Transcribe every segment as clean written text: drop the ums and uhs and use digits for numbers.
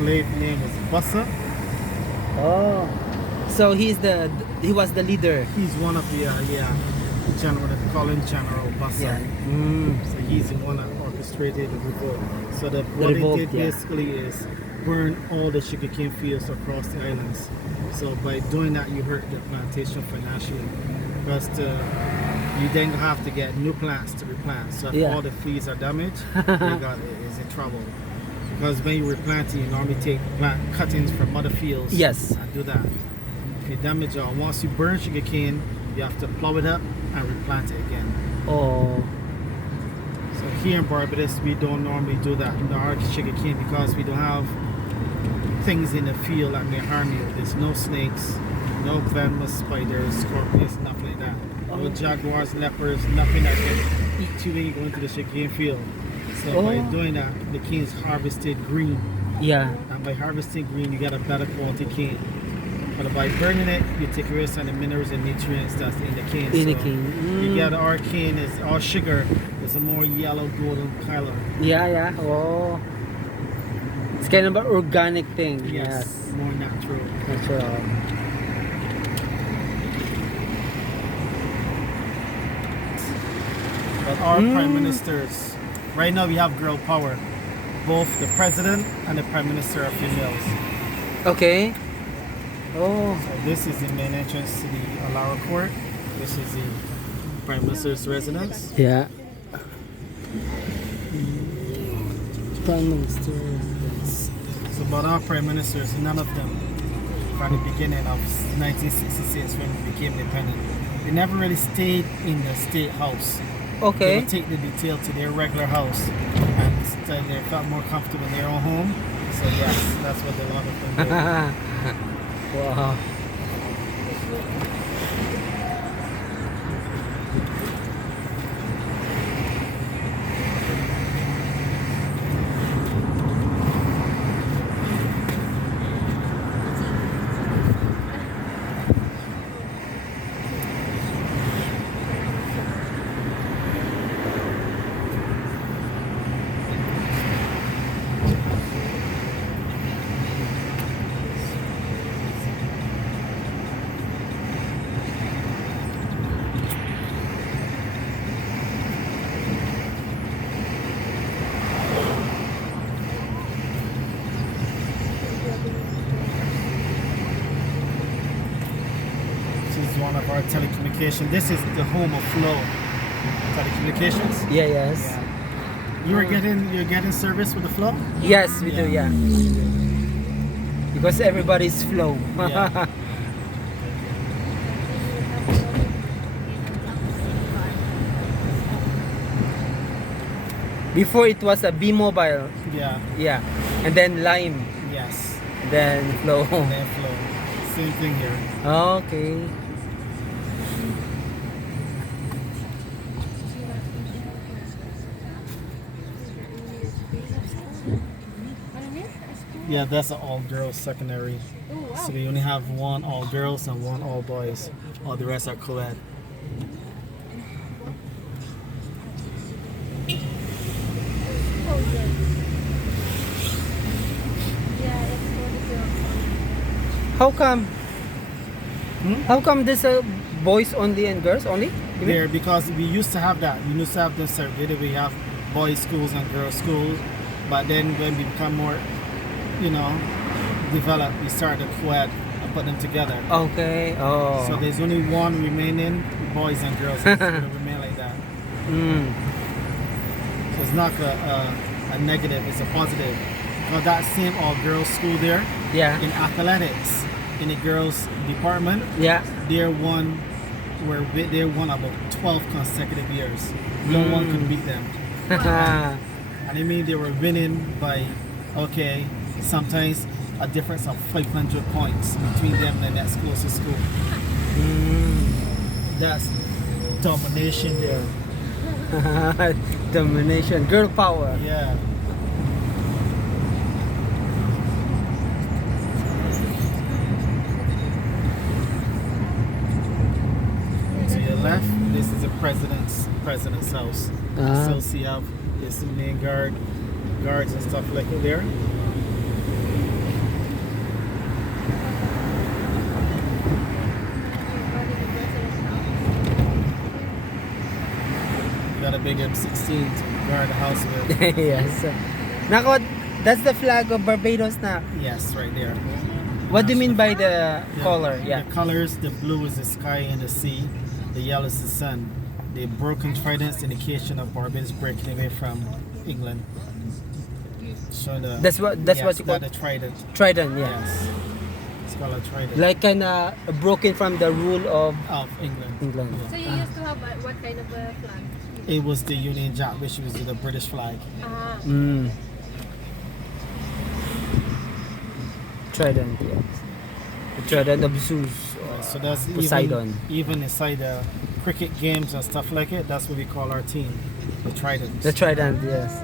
slave name was Bussa. Oh, so he was the leader. He's one of the general, they call him General Bussa. Yeah. So he's the one that orchestrated the revolt. So what revolt, they did basically is burn all the sugarcane fields across the islands. So by doing that, you hurt the plantation financially, because you then have to get new plants to replant. So if all the trees are damaged, is in trouble. Because when you replant, you normally take plant cuttings from other fields. Yes. And do that. If you damage all, once you burn sugarcane, you have to plow it up and replant it again. Oh. So here in Barbados, we don't normally do that in our sugarcane, because we don't have things in the field that may harm you. There's no snakes, no venomous spiders, scorpions, nothing like that. No jaguars, leopards, nothing that can eat you when you go into the sugarcane field. So by doing that, the cane is harvested green. Yeah. And by harvesting green, you get a better quality cane. But by burning it, you take away some of the minerals and nutrients that's in the cane. In the cane. You get our cane our sugar is a more yellow golden color. Yeah. Oh. It's kind of an organic thing. Yes. More natural. Natural. But our prime ministers, right now we have girl power. Both the president and the prime minister are females. Okay. Oh. So this is the main entrance to the Alara Court. This is the prime minister's residence. Yeah. Prime minister. So but our prime ministers, none of them, from the beginning of 1966 when we became independent, they never really stayed in the state house. Okay. They would take the detail to their regular house, and they felt more comfortable in their own home. So yes, that's what a lot of them did. Wow. One of our telecommunications. This is the home of Flow Telecommunications. Yeah, yes. Yeah. You're getting service with the Flow? Yes, we do, yeah. Because everybody's Flow. Yeah. Before it was a B-Mobile. Yeah. Yeah. And then Lime. Yes. Then Flow. And then Flow. Same thing here. Okay. Yeah, that's an all-girls secondary. So we only have one all-girls and one all-boys. All the rest are co-ed. How come? How come this boys only and girls only? There, because we used to have that. We used to have them segregated. We have boys' schools and girls' schools. But then when we become more, developed, we started co-ed and put them together. Okay. Oh. So there's only one remaining, boys and girls. It's going to remain like that. So it's not a negative, it's a positive. Because that same all-girls school there, in athletics, in the girls department, they won about 12 consecutive years. No one could beat them. And I mean, they were winning by, sometimes a difference of 500 points between them and the next closest school. That's domination there. Domination, girl power. Yeah. To your left, this is the president's house. So see how there's the main guards and stuff like that there. got a big M16 to guard the house with. Yes. Nako, that's the flag of Barbados na. Yes, right there. What do you mean by the color? Yeah. The colors, the blue is the sky and the sea, the yellow is the sun. The broken tridents indication of Barbados breaking away from England. So that's what you call the trident. Trident, yeah. Yes. It's called a trident. Like kinda broken from the rule of England. England. So you used to have what kind of a flag? It was the Union Jack, which was the British flag. Trident, yes. The trident of Zeus. So that's Poseidon. Even inside the cricket games and stuff like it, that's what we call our team, the Trident. The trident, yes.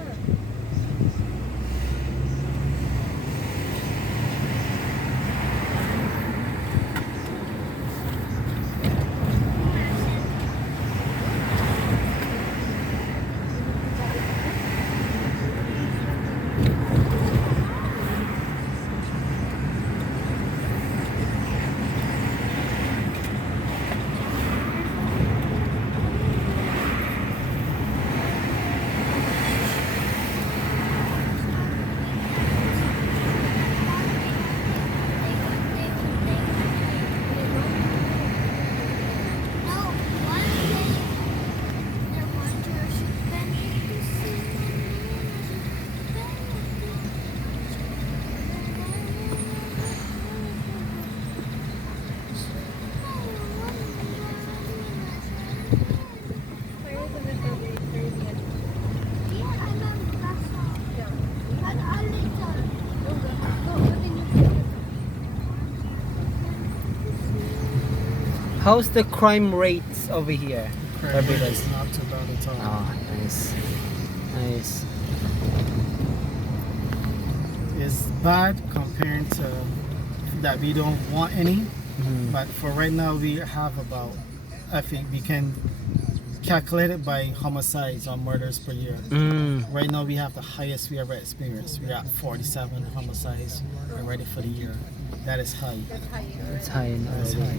How's the crime rates over here? Barbados. Not too bad at all. Oh, nice. Nice. It's bad compared to that we don't want any, but for right now we have about, I think we can calculate it by homicides or murders per year. Right now we have the highest we ever experienced. We're at 47 homicides already for the year. That is high. It's high. That's high.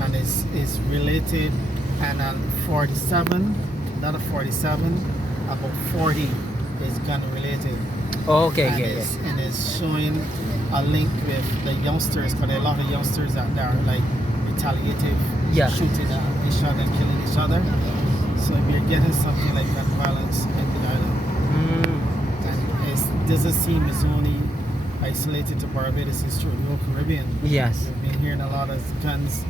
And it's related, and on 47, not a 47, about 40 is gun related. Oh, okay, and okay. And it's showing a link with the youngsters, because there are a lot of youngsters out there like retaliative, shooting at each other and killing each other. So we're getting something like gun violence in the island. And it doesn't seem it's only isolated to Barbados, it's through the whole Caribbean. Yes. We've been hearing a lot of guns,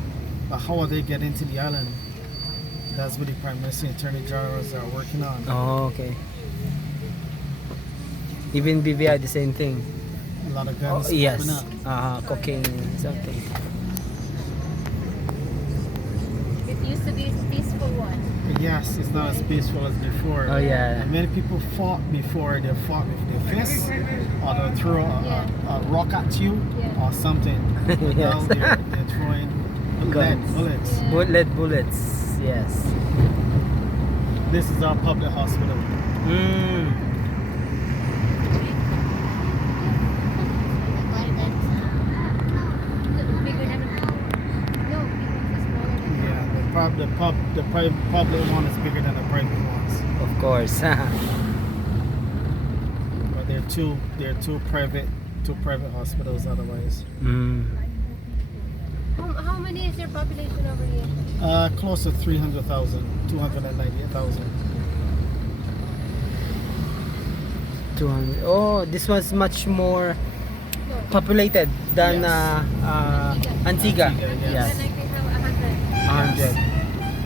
but how are they getting to the island? That's what the Prime Minister and Attorney Generals are working on. Oh, okay. Even BVI, the same thing. A lot of guns. Yes. Cocaine, something. It used to be a peaceful one. Yes, it's not as peaceful as before. Oh, yeah. And many people fought before. They fought with their fists, or they'll throw a rock at you, or something. But now they're throwing bullets. Bullets, yes. This is our public hospital. The public one is bigger than the private ones. Of course. But there are two private hospitals otherwise. How many is your population over here? Close to 300,000, 298,000. 200. Oh, this was much more populated than Antigua. Yes. Then I think have 100. 100.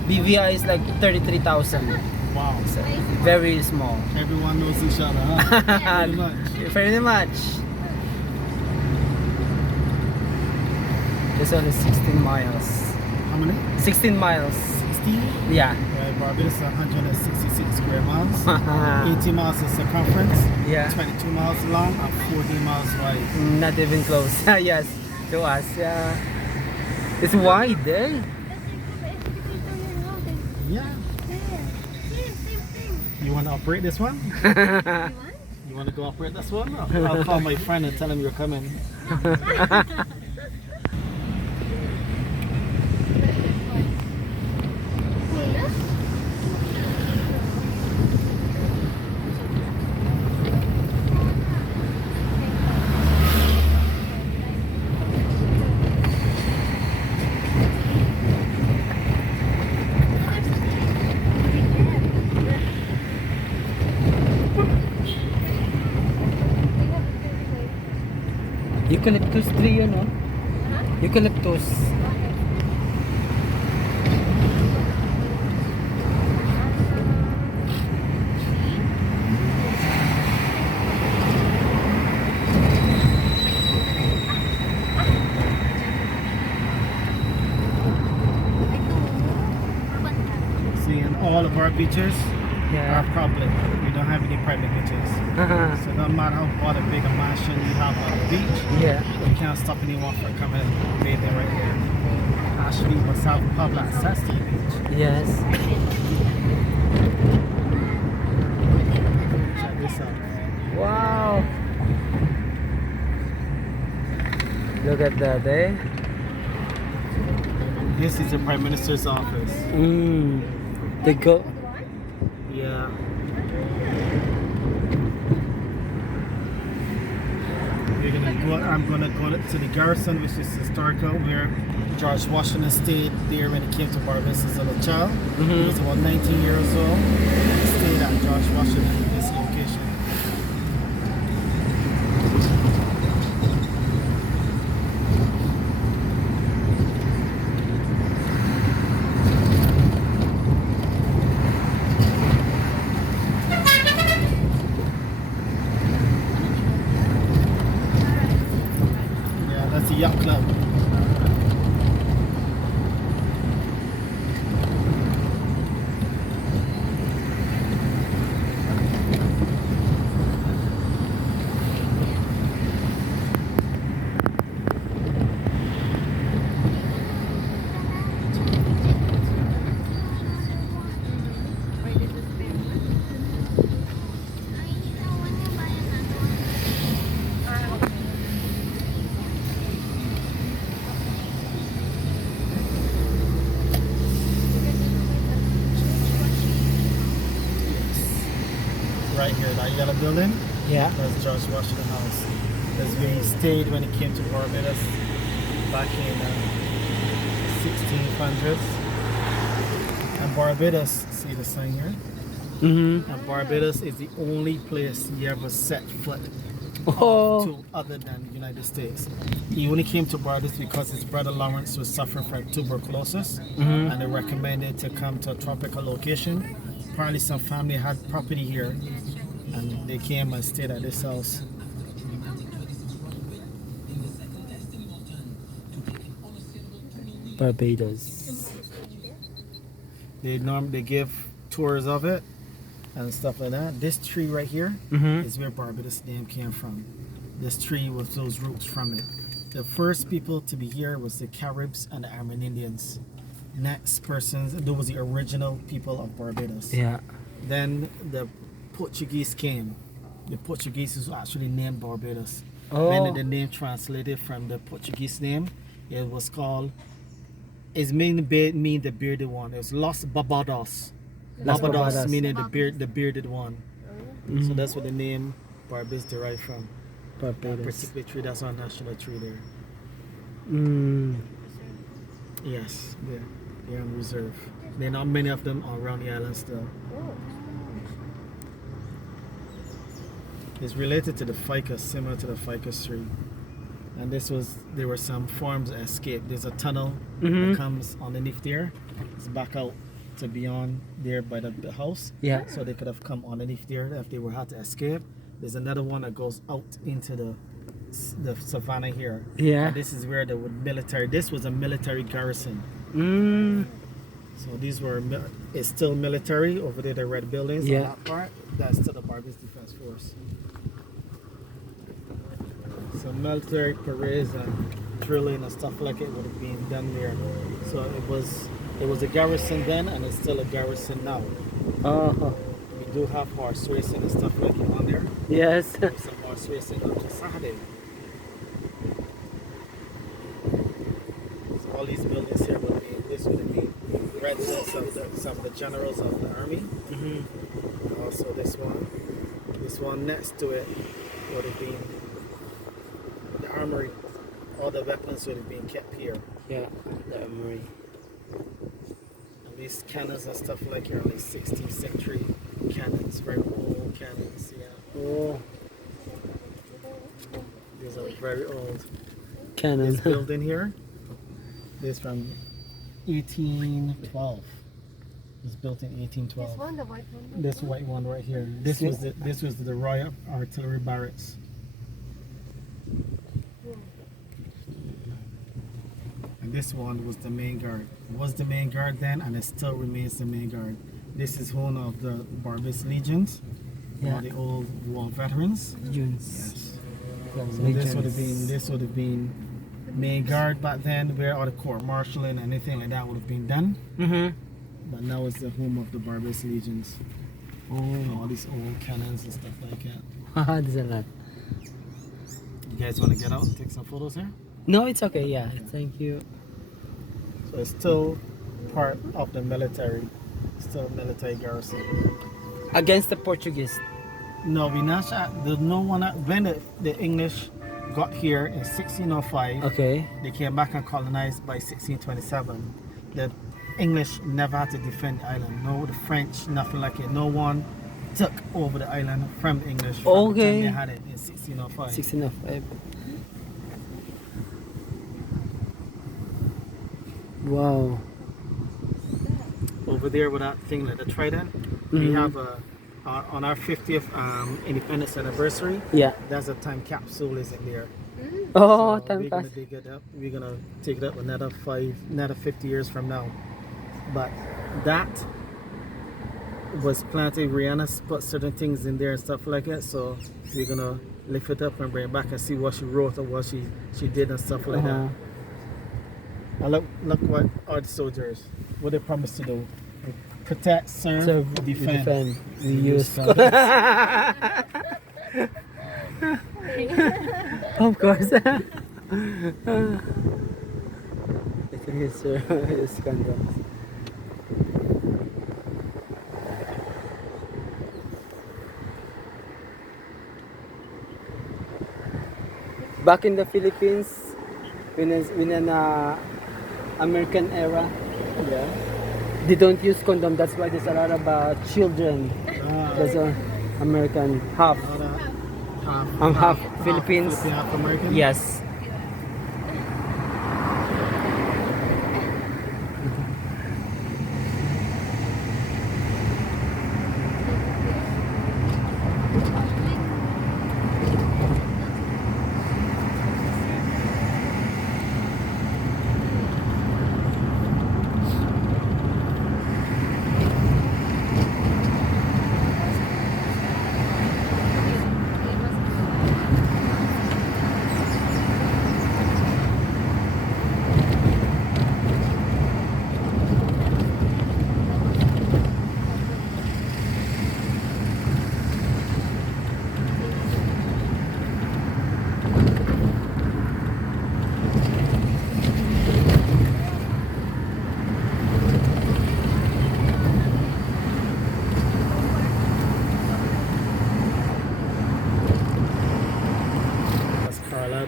BVI is like 33,000. Wow. So very small. Everyone knows each other, huh? Very much. Very much. This one is 16 miles. How many? 16 miles. 16? Yeah. Barbados is 166 square miles. 80 miles in circumference. Yeah. 22 miles long and 14 miles wide. Not even close. Yes. To us. Yeah. It's wide, eh? Yeah. You want to operate this one? You want to go operate this one? I'll call my friend and tell him you're coming. Eucalyptus tree yun, no? Eucalyptus. See, and all of our beaches are public. We don't have any private beaches. So no matter how big a mansion you have on the beach, you can't stop anyone from coming and bathing right here. Actually, you must have public access to the beach. Yes. Check this out. Wow. Look at that, eh? This is the Prime Minister's office. They go. Yeah. I'm gonna go to the garrison, which is historical, where George Washington stayed there when he came to Barbados as a little child. He was about 19 years old. He stayed at George Washington in this location. That's a yacht club. Right here, that yellow building. Yeah. That's George Washington House. That's where he stayed when he came to Barbados back in 1600s. And Barbados, see the sign here? And Barbados is the only place he ever set foot to other than the United States. He only came to Barbados because his brother Lawrence was suffering from tuberculosis, and they recommended to come to a tropical location. Apparently some family had property here, and they came and stayed at this house. Barbados. They give tours of it and stuff like that. This tree right here is where Barbados name came from. This tree was those roots from it. The first people to be here was the Caribs and the Amerindians. Next persons, those was the original people of Barbados. Yeah. Then the Portuguese came. The Portuguese was actually named Barbados. Oh. When the name translated from the Portuguese name, it was called, it mean the bearded one. It was Los Barbados. Barbados meaning the bearded one. So that's where the name Barbados derived from. Barbados. That particular tree, that's our national tree there. Yes, they're on reserve. There are not many of them around the island still. It's related to the ficus, similar to the ficus tree. And there were some forms of escape. There's a tunnel that comes underneath there. It's back out to beyond there by the house. Yeah. So they could have come underneath there if they had to escape. There's another one that goes out into the savannah here. Yeah. And this is where this was a military garrison. So these were, it's still military over there, the red buildings. On that part, that's still the Barbados Defense Force. So military parades and drilling and stuff like it would have been done there. So it was a garrison then, and it's still a garrison now. We do have horse racing and stuff like it on there. Yes. There's some horse racing up to Saturday. So all these buildings here would be, this would be residence of some of the generals of the army. Also this one next to it would have been the armory. All the weapons would have been kept here. Yeah, the armory. And these cannons and stuff like here are like 16th century cannons, very old cannons. Yeah. Oh. There's is a very old. Cannon. This building here is from 1812. It was built in 1812. This one, the white one. This white one right here. This was the Royal Artillery Barracks. And this one was the main guard. It was the main guard then, and it still remains the main guard. This is one of the Barbados Legions, all the old war veterans. Legions. Yes. So this would have been main guard back then, where all the court martialing and anything like that would have been done. But now it's the home of the Barbados Legions. Oh, all these old cannons and stuff like that. There's a lot. You guys want to get out and take some photos here? No, it's okay. Yeah, thank you. So it's still part of the military, still military garrison. Against the Portuguese. No, we not. There's no one. When the English got here in 1605, okay, they came back and colonized by 1627. The English never had to defend the island. No, the French, nothing like it. No one took over the island from the English. From the time they had it in 1605. 1605. Wow. Over there with that thing like the trident, we have on our 50th independence anniversary. Yeah. That's a time capsule is in there. Oh, so we're gonna dig it up. We're gonna take it up another 50 years from now. But that was planted. Rihanna put certain things in there and stuff like that. So we're gonna lift it up and bring it back and see what she wrote or what she did and stuff like that. And look what our soldiers, what they promised to do. Protect, serve, defend. We use. Of course. Ito his condoms. Back in the Philippines, in an American era, they don't use condom. That's why there's a lot of children. There's an American half. I'm half Philippines. Half American? Yes.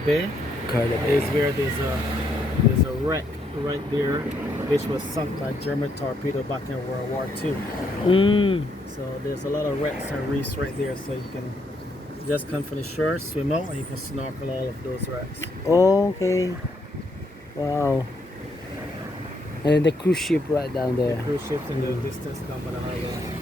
Bay is where there's a wreck right there, which was sunk by German torpedo back in World War II. So there's a lot of wrecks and reefs right there, so you can just come from the shore, swim out, and you can snorkel all of those wrecks. Okay. Wow. And the cruise ship right down there. The cruise ships in the distance down by the harbor.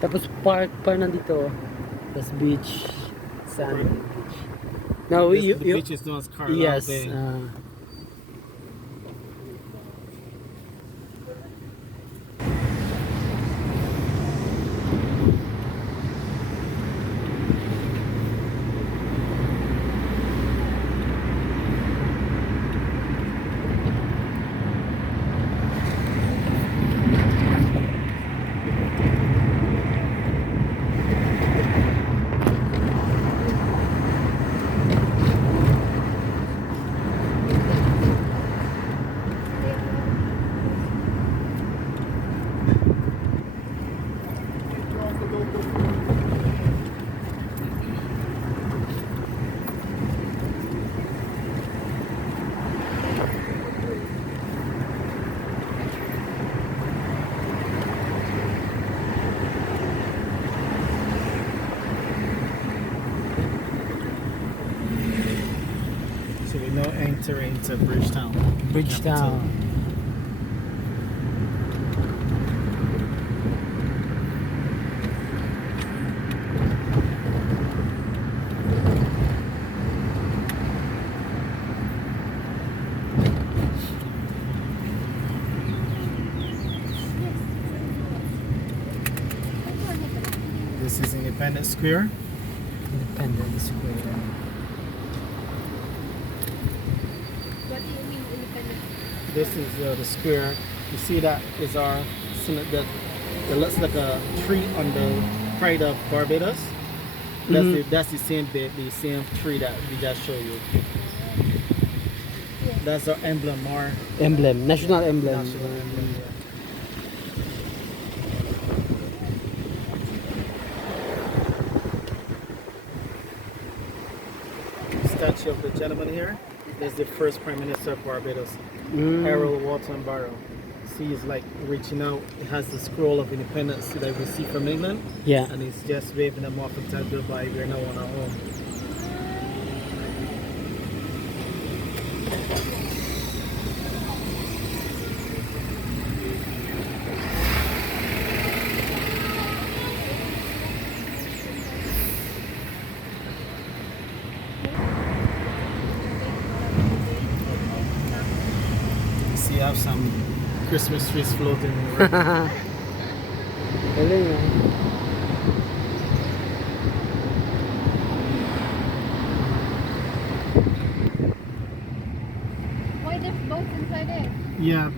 Tapos park pa nandito. Tapos beach. Sand beach. Now the beach is known as Carlisle Bay. enter into Bridgetown. Bridgetown. This is Independence Square. Independence Square. What do you mean independent? This is the square. You see that is our that it looks like a tree on the pride of Barbados. That's the same same tree that we just showed you. Yes. That's our emblem, our Emblem, national emblem. national emblem. Yeah. Statue of the gentleman here is the first Prime Minister of Barbados, Harold Walton Barrow. See, he's like reaching out. It has the scroll of independence that we see from England. Yeah. And he's just waving them off and telling goodbye. We're now on our own. See, you have some Christmas trees floating in the river. Galing, ah. Why there's boats inside it? Yeah.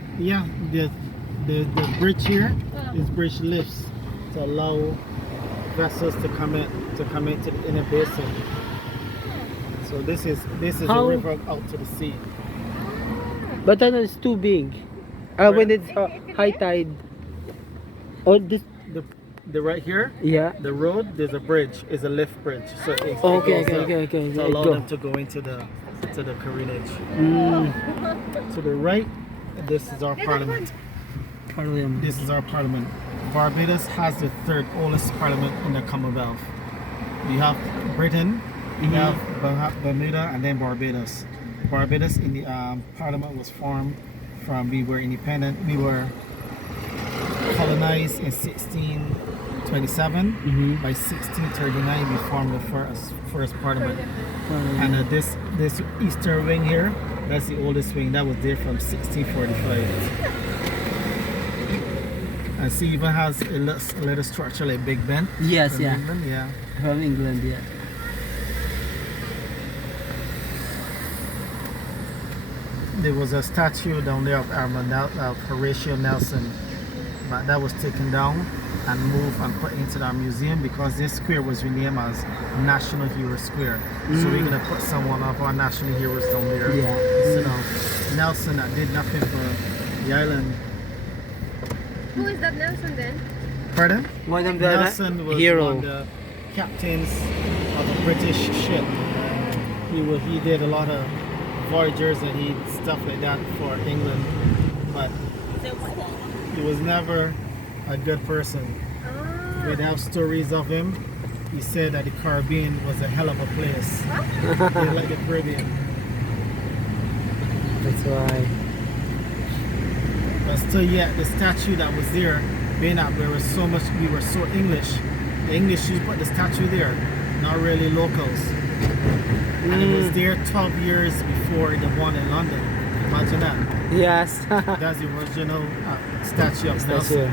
The bridge here is bridge lifts to allow vessels to come into the inner basin. So this is How- a river out to the sea. But then it's too big. When it's high tide. Oh, this. The right here, Yeah. the road, there's a bridge, is a lift bridge. So it Okay, goes up okay. to allow them to go into the careenage. To the right, this is our parliament. Parliament. This is our parliament. Barbados has the third oldest parliament in the Commonwealth. We have Britain, we have Bermuda, and then Barbados. Barbados in the parliament was formed from, we were independent, we were colonized in 1627. By 1639 we formed the first parliament. And this eastern wing here, that's the oldest wing, that was there from 1645. And see, even has a little structure like Big Ben. Yes, from yeah. England, yeah. From England, yeah. There was a statue down there of Horatio Nelson, but that was taken down and moved and put into our museum because this square was renamed as National Hero Square. So we're gonna put someone of our national heroes down there. Yeah. You know, Nelson that did nothing for the island. Who is that Nelson then? Pardon? One of the Nelson was hero. one of the captains of a British ship. He did a lot of voyagers and he stuff like that for England, but he was never a good person. We have stories of him. He said that the Caribbean was a hell of a place. They like the Caribbean. That's why. But still yet the statue that was there, being that we were so English, the English used to put the statue there, not really locals. And it was there 12 years before the one in London. Imagine that. Yes. That's the original statue of Nelson.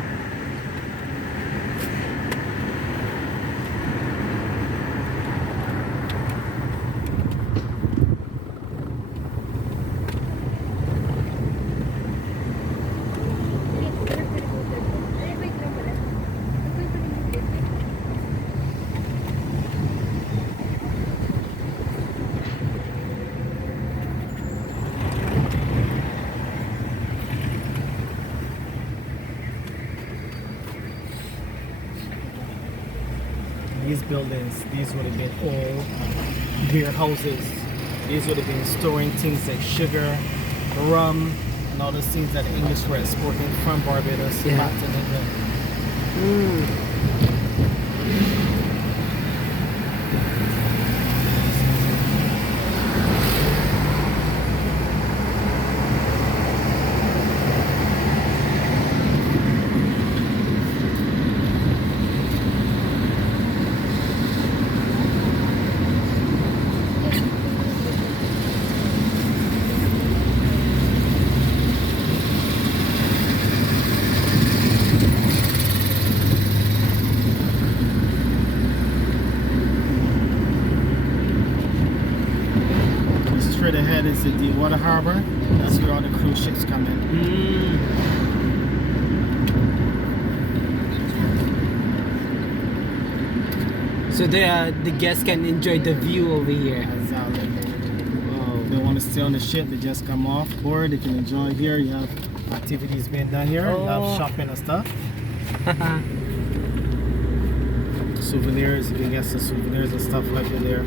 These buildings, these would have been all warehouses. These would have been storing things like sugar, rum, and all those things that the English were exporting from Barbados back to England. ahead is the Deepwater Harbor. That's where all the cruise ships come in. So the guests can enjoy the view over here. Exactly. If they want to stay on the ship, they just come off board. They can enjoy here. You have activities being done here. You have shopping and stuff. Souvenirs, you can get some souvenirs and stuff like that there.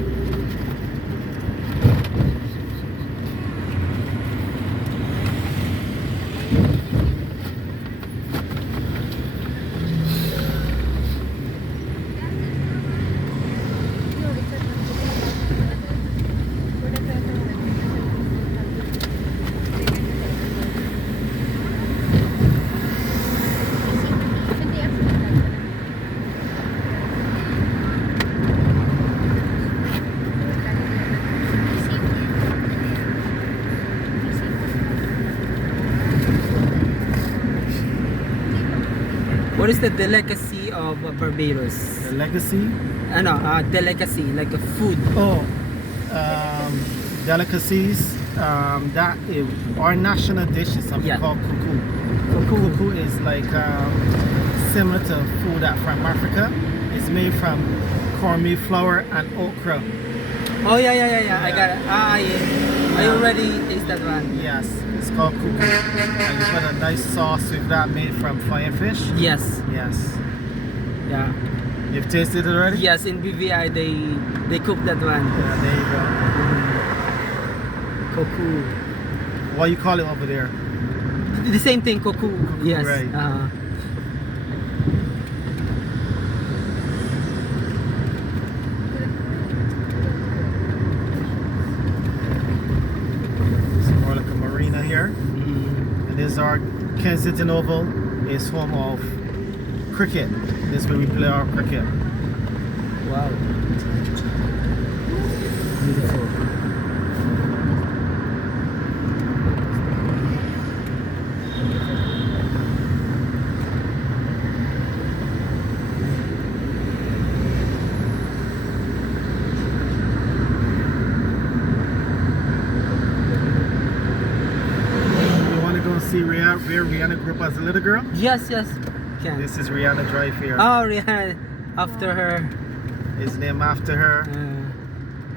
What is the delicacy of Barbados? The legacy? No, delicacy, like a food. Delicacies. That is our national dish is something called cuckoo. Cuckoo is like similar to food from Africa. It's made from cornmeal flour and okra. Oh yeah. I got it. I already tasted that one. Yes, it's called cuckoo. And you put a nice sauce with that made from flying fish. Yes. Yes. Yeah. You've tasted it already? Yes, in BVI they cook that one. Yeah, there you go. Cuckoo. What you call it over there? The same thing, cuckoo. Yes. Right. Here, and this is our Kensington Oval. Is home of cricket. This is where we play our cricket. Wow, beautiful. See where Rihanna grew up as a little girl? Yes. Yeah. This is Rihanna Drive here. Oh, Rihanna, after her. It's named after her.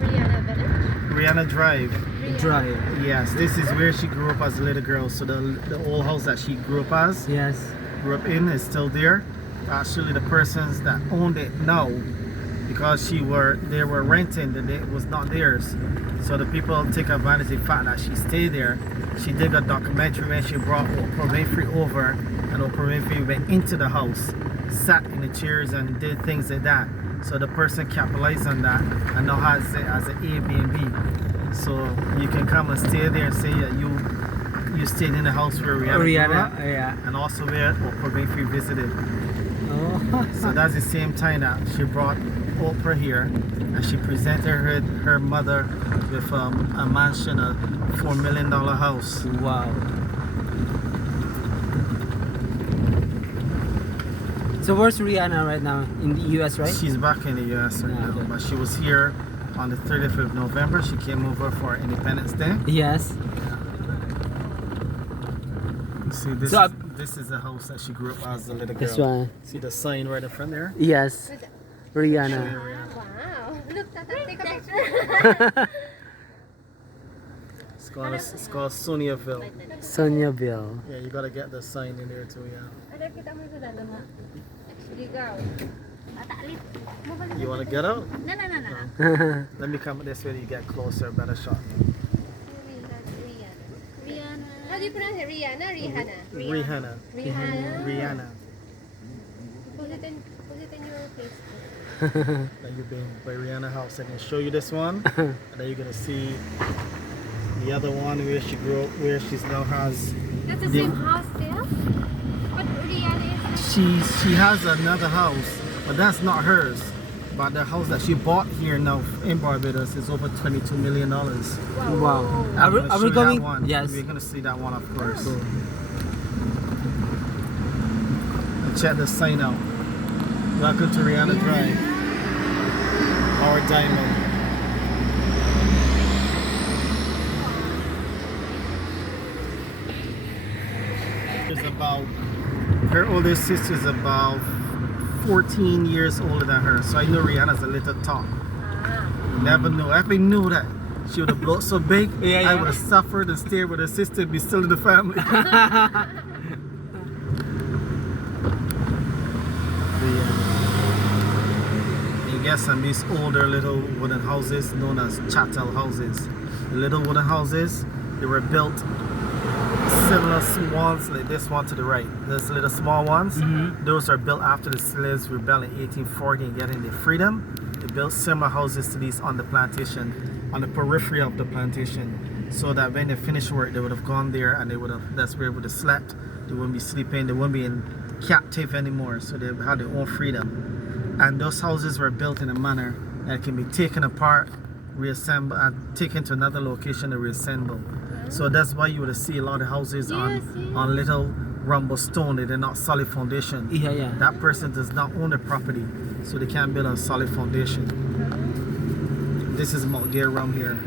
Rihanna Village? Rihanna Drive. Drive. Yes, this is where she grew up as a little girl. So the old house that she grew up as, grew up in, is still there. Actually, the persons that owned it now, because they were renting, and it was not theirs. So the people take advantage of the fact that she stayed there. She did a documentary when she brought Oprah Winfrey over, and Oprah Winfrey went into the house, sat in the chairs and did things like that. So the person capitalized on that and now has it as an Airbnb. So you can come and stay there and say that you stayed in the house where Rihanna grew up, and also where Oprah Winfrey visited. Oh. So that's the same time that she brought Oprah here, and she presented her mother with a mansion, a $4 million house. Wow. So where's Rihanna right now? In the US, right? She's back in the US right now, but she was here on the 30th of November. She came over for Independence Day. Yes. You see, this is the house that she grew up as a little girl. This one. See the sign right in front there? Yes. Rihanna. Wow. Look, take a picture. It's called Soniaville. Soniaville. Yeah, you gotta get the sign in there too, yeah. You wanna get out? No. Let me come this way to get closer, better shot. Rihanna. How do you pronounce it? Rihanna? Rihanna. Rihanna. Put it in your face. Then you've been by Rihanna house. I can show you this one, and then you're gonna see the other one where she grew up, where she's now has. That's the same house there? But Rihanna is... She has another house, but that's not hers. But the house that she bought here now in Barbados is over $22 million. Wow. Are we going? Yes. We're gonna see that one, of course. And check the sign out. Welcome to Rihanna Drive. Our diamond. about, her older sister's about 14 years older than her. So I know Rihanna's a little tall. Never knew. If I knew that she would have blown so big, I would have suffered and stayed with her sister and be still in the family. You get some of these older little wooden houses known as chattel houses. The little wooden houses, they were built similar ones like this one to the right. Those little small ones, those are built after the slaves rebelled in 1840 and getting their freedom. They built similar houses to these on the plantation, on the periphery of the plantation, so that when they finished work, they would have gone there and they would have, that's where they would have slept. They wouldn't be sleeping, they wouldn't be in captive anymore, so they had their own freedom. And those houses were built in a manner that can be taken apart, reassembled, and taken to another location to reassemble. So that's why you would see a lot of houses on little rumble stone. They're not solid foundation. That person does not own the property, so they can't build on a solid foundation. This is Mount Gay rum here,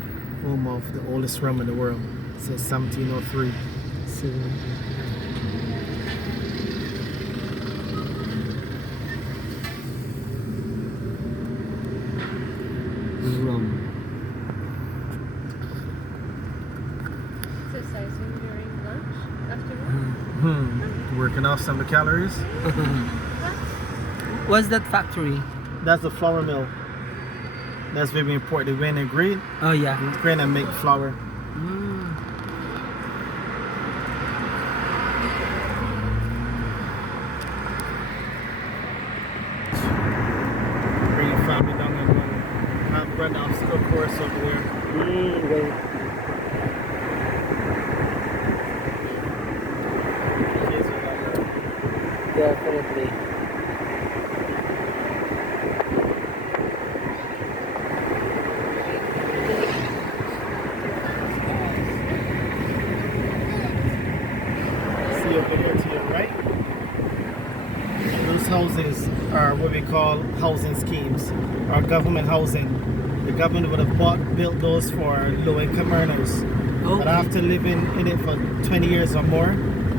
home of the oldest rum in the world, since 1703. Rum. Exercising during lunch, afternoon. Working off some of the calories. What's that factory? That's the flour mill. That's very important. They win and grain. Oh yeah. Grain and make flour. Bring your family down and run the obstacle course over there. Definitely. See over here to your right? Those houses are what we call housing schemes, or government housing. The government would have built those for low-income earners. But after living in it for 20 years or more,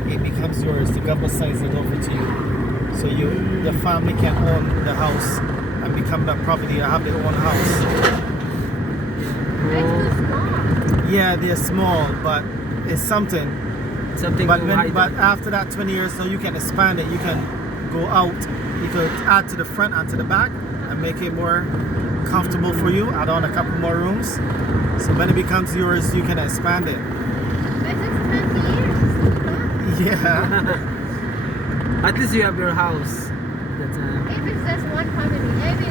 it becomes yours. The government signs it over to you. So the family can own the house and become that property and have their own house. Yeah, they're small, but it's something. But after that 20 years, so you can expand it. You can go out. You could add to the front and to the back and make it more comfortable for you. Add on a couple more rooms. So when it becomes yours, you can expand it. Yeah. At least you have your house. If it's just one family, maybe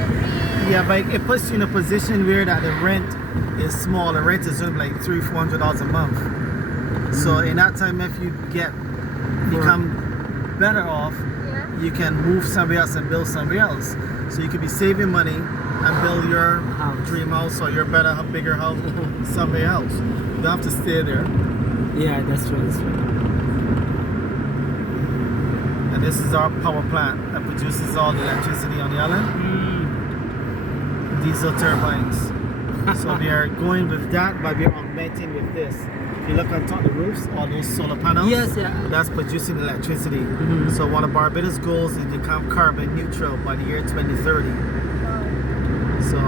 yeah, but it puts you in a position where that the rent is small. The rent is only like $300-400 a month. So in that time, if you become better off, you can move somewhere else and build somewhere else. So you could be saving money and build your dream house or your bigger house somewhere else. You don't have to stay there. Yeah, that's true. That's true. And this is our power plant that produces all the electricity on the island. Diesel turbines. So we are going with that, but we are augmenting with this. If you look on top of the roofs, all those solar panels, that's producing electricity. So one of Barbados' goals is to become carbon neutral by the year 2030. So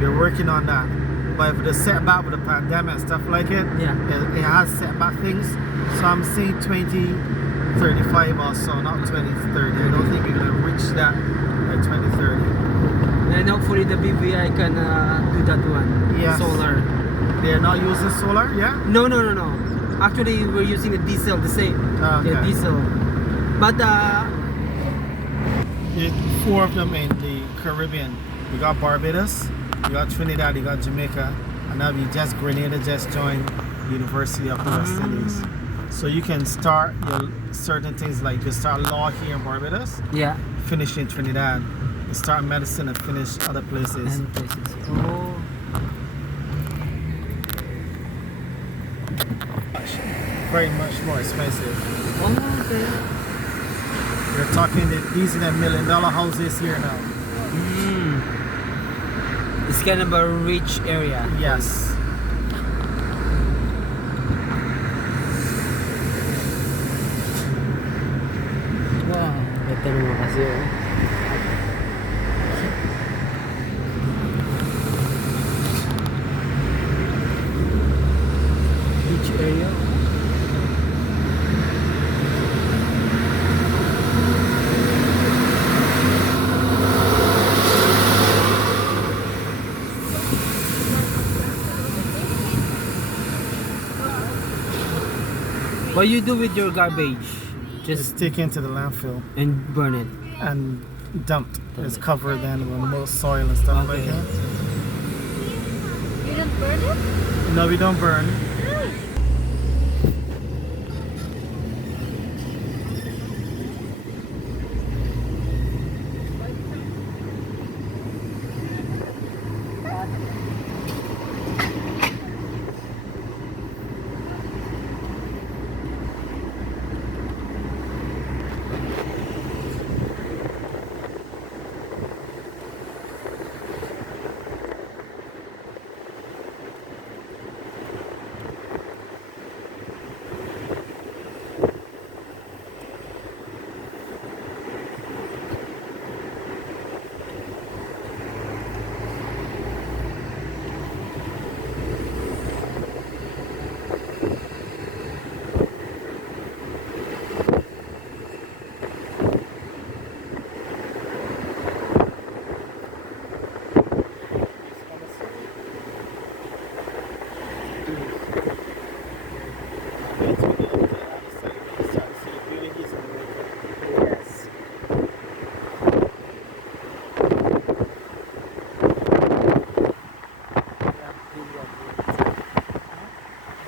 we're working on that. But with the setback with the pandemic and stuff like it, it has setback things. So I'm saying 2035 or so, not 2030. I don't think we're going to reach that by 2030. And hopefully the BVI can do that one. Yes. Solar. They're not using solar, yeah? No. Actually, we're using the diesel, the same. The diesel. But four of them in the Caribbean. We got Barbados, we got Trinidad, we got Jamaica, and now Grenada just joined University of the West Indies. So you can start your certain things like you start law here in Barbados, finish in Trinidad. You start medicine and finish other places. Very much more expensive. We're talking that these are the $1 million houses here now. It's kind of a rich area. Yes. Ito naman kasi beach area. What you do with your garbage? Just take it into the landfill and burn it and dumped. It's covered then with more soil and stuff like that. You don't burn it? No, we don't burn.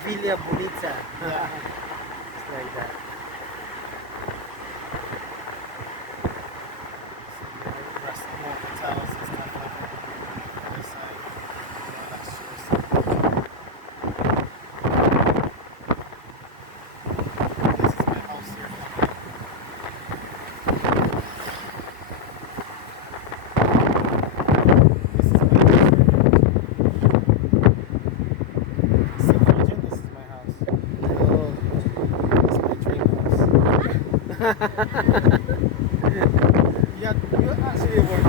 Villa Bonita. Yeah. It's like that. Yeah, you actually were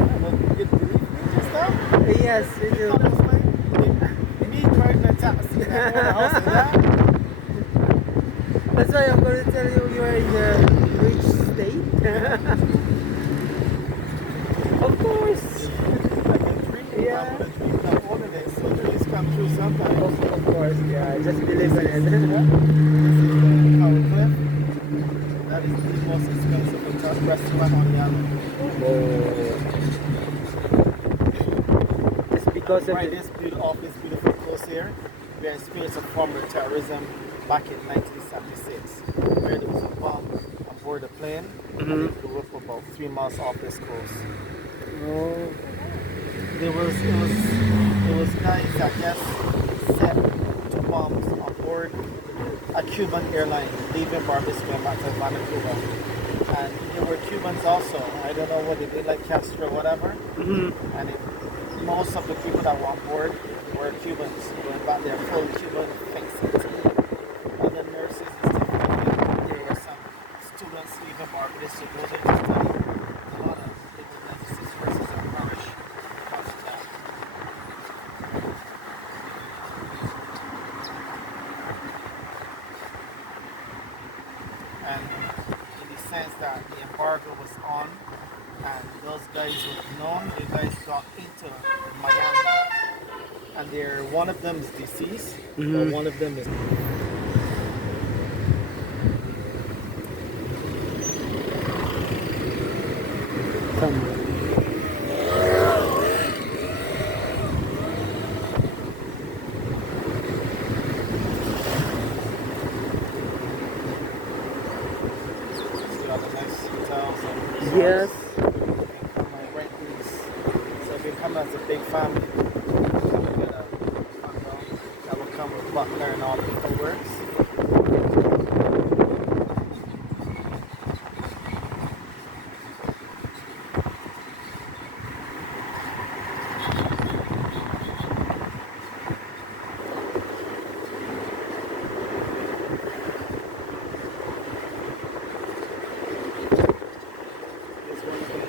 you believe me just now? Yes, we do. It was like me driving a taxi and all the house and that. That's why I'm going to tell you you are in the rich state. Of course. I can dream. Yeah. I'm gonna dream that all of this. So dreams come true sometimes. Of course, yeah. Just believe in it. This is Cow Cliff. That is the most expensive restaurant on the island. Oh. It's because of right, this beautiful coast here, we experienced a form of terrorism back in 1976, where there was a bomb aboard the plane, and it blew up about 3 miles off this coast. Oh. It was guys, I guess, set 2 bombs aboard a Cuban airline leaving Barbados going back to Vancouver. And there were Cubans also. I don't know what they did, like Castro or whatever. And most of the people that were on board were Cubans going back there, full Cuban faces. And the nurses and stuff like that. There were some students leaving Barbados to go there to study. A lot of people necessary versus a parish because of that. And in the sense that the embargo was on, and those guys were known, the guys got into Miami, and one of them is deceased, but one of them is. Yes. So if you come as a big family, you get a condo that will come with butler and all the paperworks.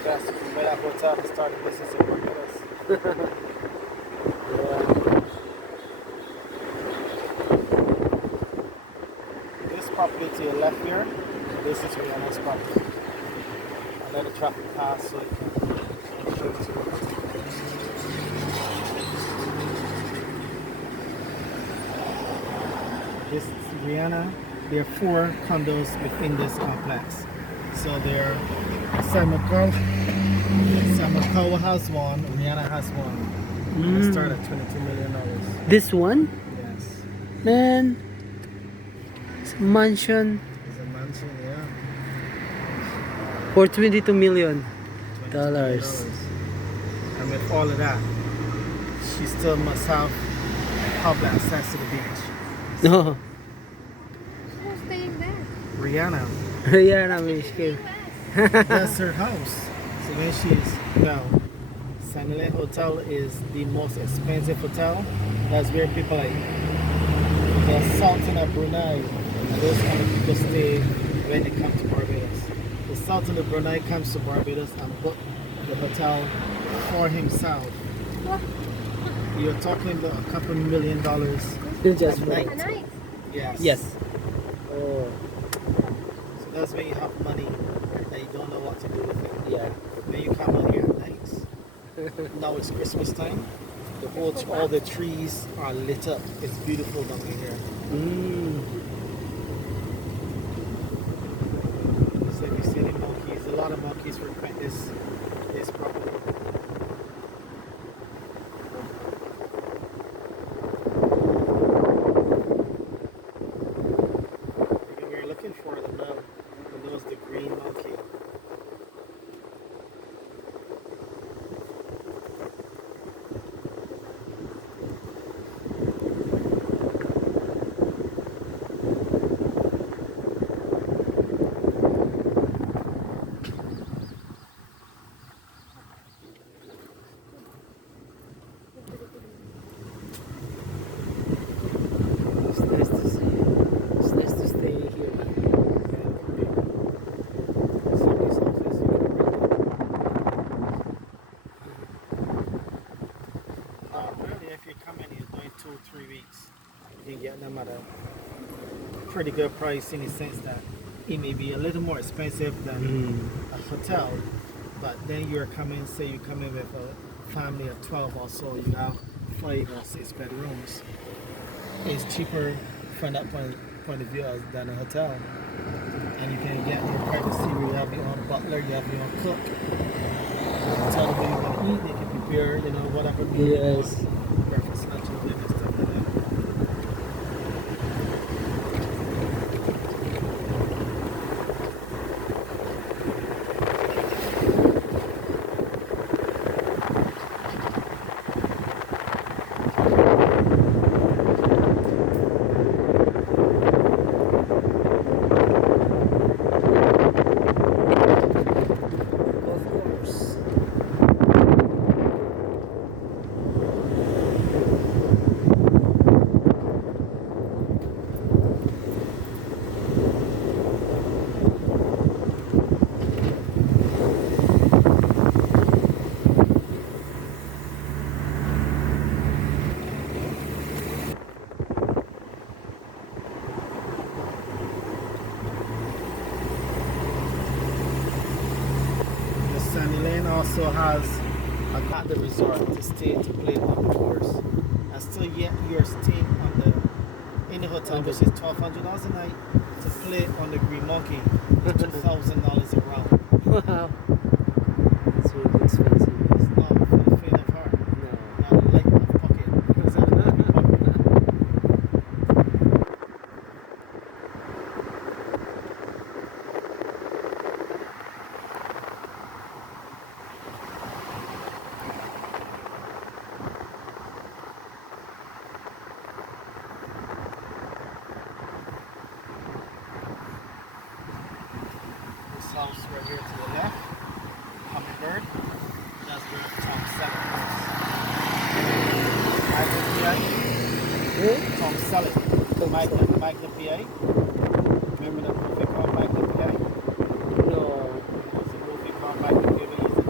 Yes, you can get a hotel and start a business in Barbados. Yeah. This property to your left here, this is Rihanna's property. I'll let the traffic pass so you can show it to you. This is Rihanna. There are 4 condos within this complex. So there, Samakawa has one, Rihanna has one. They start at $22 million. This one? Yes. Man. It's a mansion. It's a mansion, yeah. For $22 million. $22 million. And with all of that, she still must have public access to the beach. No. Who's staying there? Rihanna, Rihanna Michigan. that's her house. So when she's, well, Sanile Hotel is the most expensive hotel. That's where people like the Sultan of Brunei and those kind of people stay when they come to Barbados. The Sultan of Brunei comes to Barbados and book the hotel for himself. What? You're talking about a couple $1 million Just a for night. A night? Yes. Yes. Oh. So that's when you have money that you don't know what to do with it. Yeah. When you come out here at night, now it's Christmas time. All the trees are lit up. It's beautiful down here. So if you see any monkeys, a lot of monkeys frequent this property. If we're looking for them now, and those the green monkey. It's nice to see. It's nice to stay here. Somebody's office, you can rent it. Apparently, if you come in, you're doing 2 or 3 weeks, you can get them at a pretty good price in the sense that it may be a little more expensive than a hotel, but then you're coming, say you come in with a family of 12 or so, you have 5 or 6 bedrooms. It's cheaper from that point of view than a hotel. And you can get your privacy where you have your own butler, you have your own cook. You can tell them what you're going to eat, they can prepare, whatever meal you want. Yes. Breakfast, lunch, and dinner, stuff like that. Of course. The Sunny Lane also has at the resort to stay to play on the course. And still yet you're staying in the hotel, which is $1,200 a night, to play on the Green Monkey. It's $2,000 a round. Wow. It's really expensive. It's not for the faint of heart. No. Not the light of pocket. It's not the light of pocket. This house right here to the left, Hummingbird, that's where Tom Selleck lives. Tom Selleck, Magna PA. Remember the movie called Magna PA? No. There's a movie called Magna PA. He's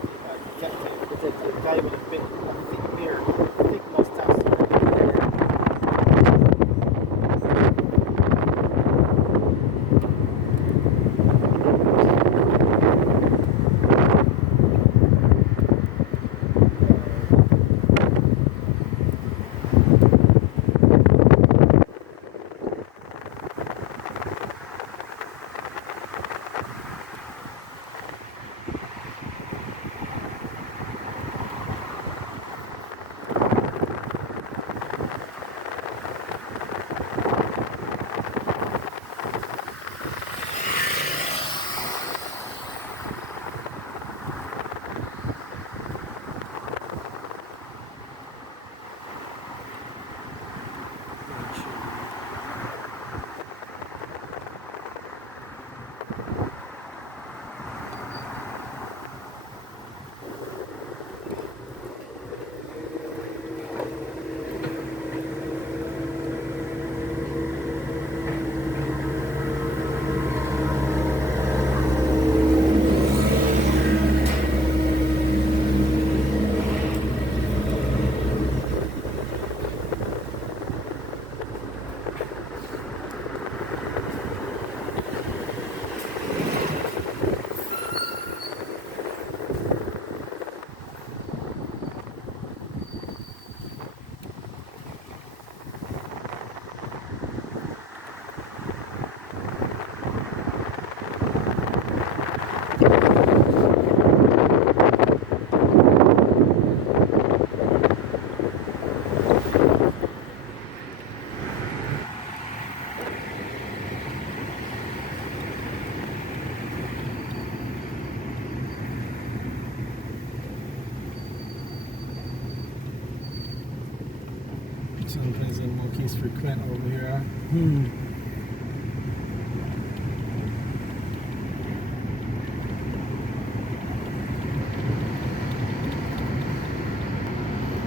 Chimpanzees and monkeys frequent over here.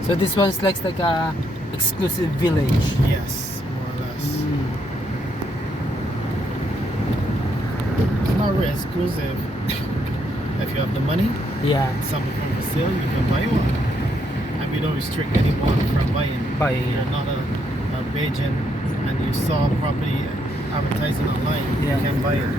So this one's like a exclusive village. Yes, more or less. It's not really exclusive. If you have the money, something from for sale, you can buy one. And we don't restrict anyone from buying. If you're not a Bajan and you saw property advertising online, you can buy it.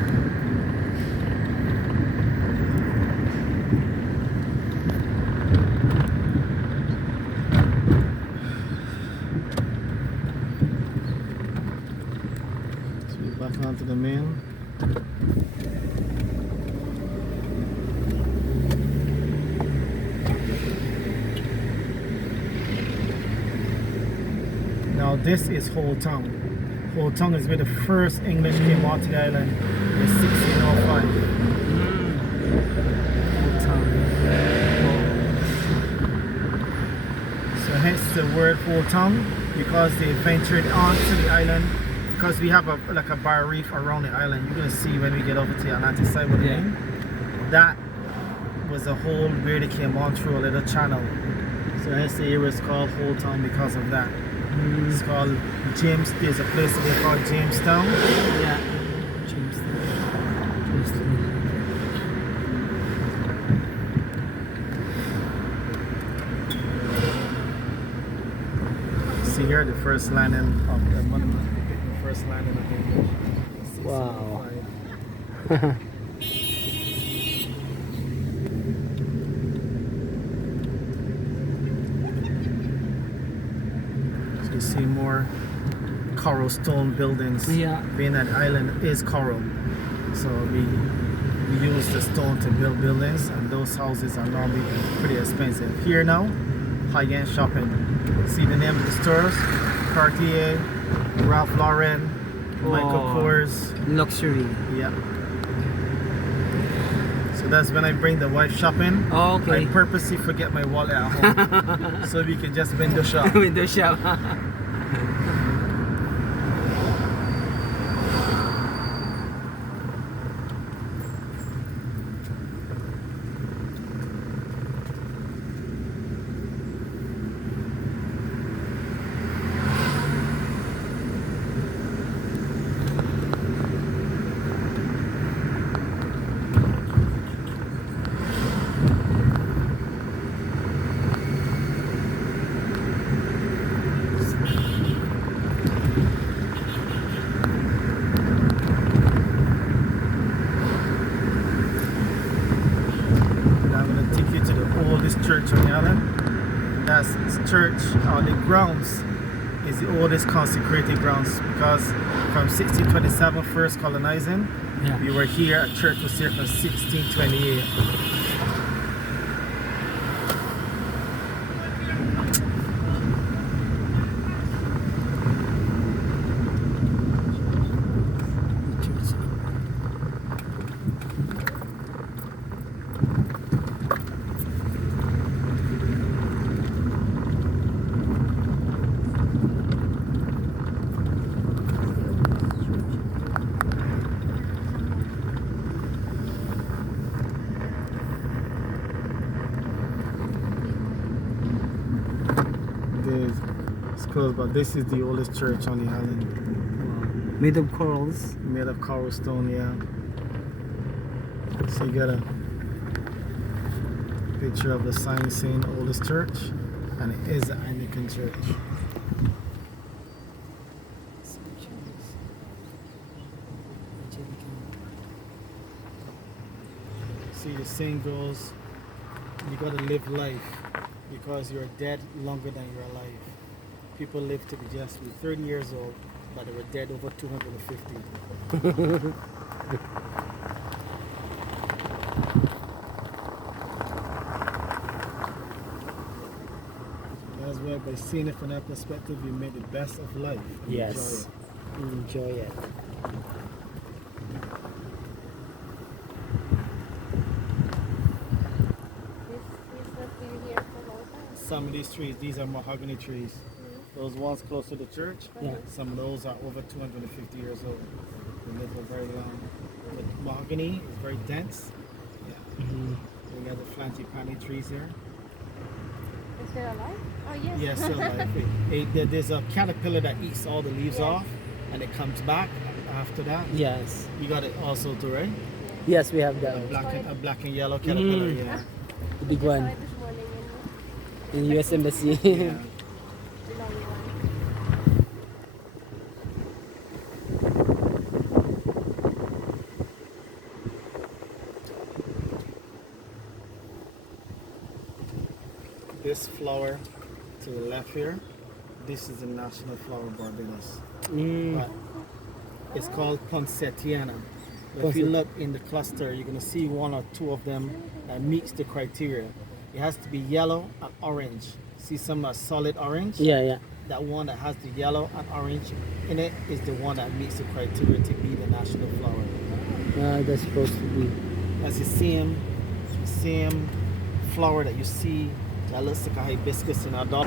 Back onto the main. Now this is Whole Town. Whole Town is where the first English came out to the island in 1605. Whole Town. So hence the word Whole Town, because they ventured onto the island. Because we have like a bar reef around the island. You're gonna see when we get over to the Atlantic side with the that was a hole where they came on through a little channel. So hence the area is called Whole Town because of that. It's called James. There's a place they call Jamestown. See here the first landing of the monument. First landing of English. Wow. So you see more coral stone buildings. Being that island is coral, so we use the stone to build buildings, and those houses are normally pretty expensive. Here now, high-end shopping. See the name of the stores? Cartier, Ralph Lauren, Michael Kors. Luxury. Yeah. So that's when I bring the wife shopping. Okay. I purposely forget my wallet at home. So we can just window shop. Window shop. Church on the island. That's church on the grounds is the oldest consecrated grounds, because from 1627 first colonizing, we were here. A church was here from 1628. It's closed, but this is the oldest church on the island. Wow. Made of corals? Made of coral stone, yeah. So you got a picture of the sign saying oldest church, and it is an Anglican church. See, the saying goes, you gotta live life, because you're dead longer than you're alive. People live to be just 30 years old, but they were dead over 250. That's why by seeing it from that perspective, you make the best of life. Yes. Enjoy it. This is what we hear from all time. Some of these trees, these are mahogany trees. Those ones close to the church, Yeah. some of those are over 250 years old. They live a very long. The mahogany is very dense. Yeah. We got the frangipani trees here. Is there alive? Oh, yes. Yes, still alive. There's a caterpillar that eats all the leaves off, and it comes back after that. Yes. You got it also too, right? Yes, we have that. A black and yellow caterpillar. Yeah. The big one This morning in US Embassy. Yeah. the long one. This flower to the left here, this is the national flower of Barbados. But it's called Poinsettiana. If you look in the cluster, you're going to see one or two of them that meets the criteria. It has to be yellow and orange. See some are solid orange? Yeah. That one that has the yellow and orange in it is the one that meets the criteria to be the national flower. That's supposed to be. That's the same flower that you see that looks like a hibiscus in our dog.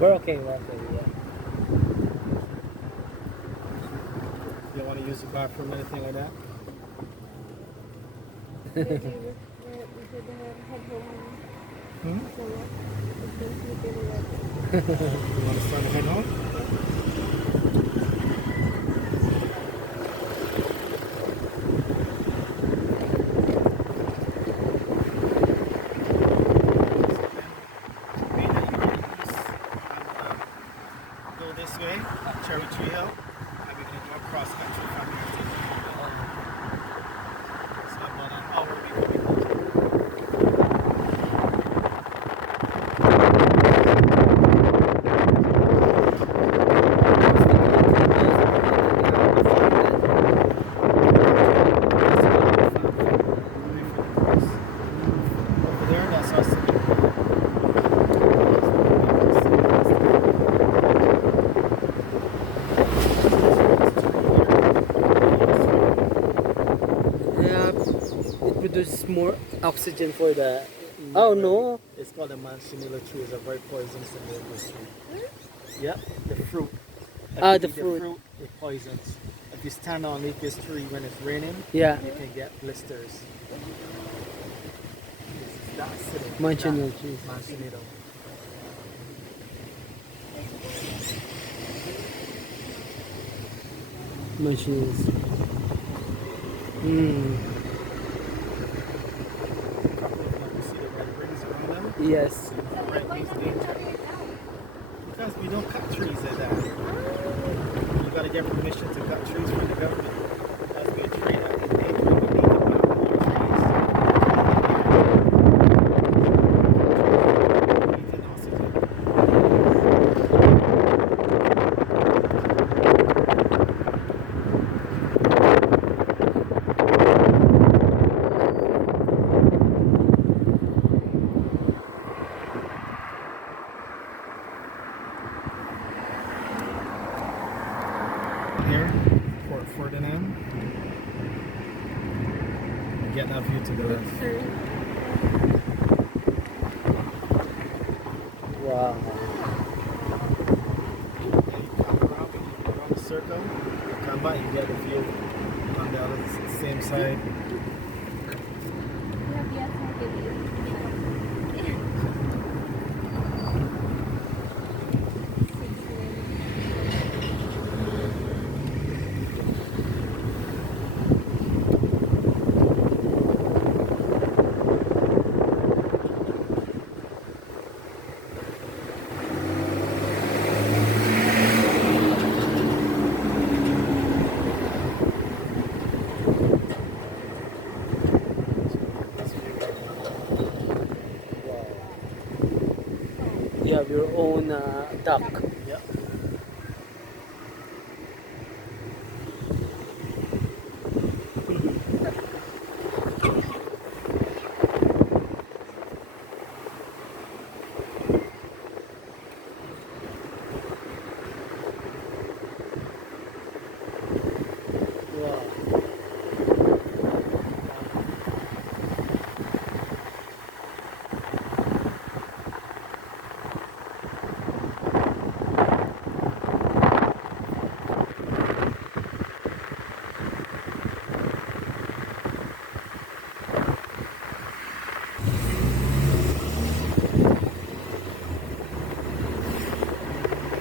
We're okay, yeah. You don't want to use the bathroom or anything like that? Maybe we should head home. So, You want to start to head home? Go this way, Cherry Tree Hill, and we're going to go across country from here to so about an hour before we go. Over there, that's our city. Yeah, it produces more oxygen for the. Oh no! It's called a manzanilla tree. It's a very poisonous in the industry. Yep, the fruit. If The you eat fruit. it poisons. If you stand underneath this tree when it's raining, Yeah, you can get blisters. This is that acidic. Manzanilla tree. Manzanilla. Machines. Hmm. Yes. Because we don't cut trees like that. You gotta get permission to cut trees from the government. That's been trained at the age when we need to plant more here, Port Ferdinand. Getting a view to the left. Wow. Around the circle, come back, you get the view on the other same side. You have your own duck.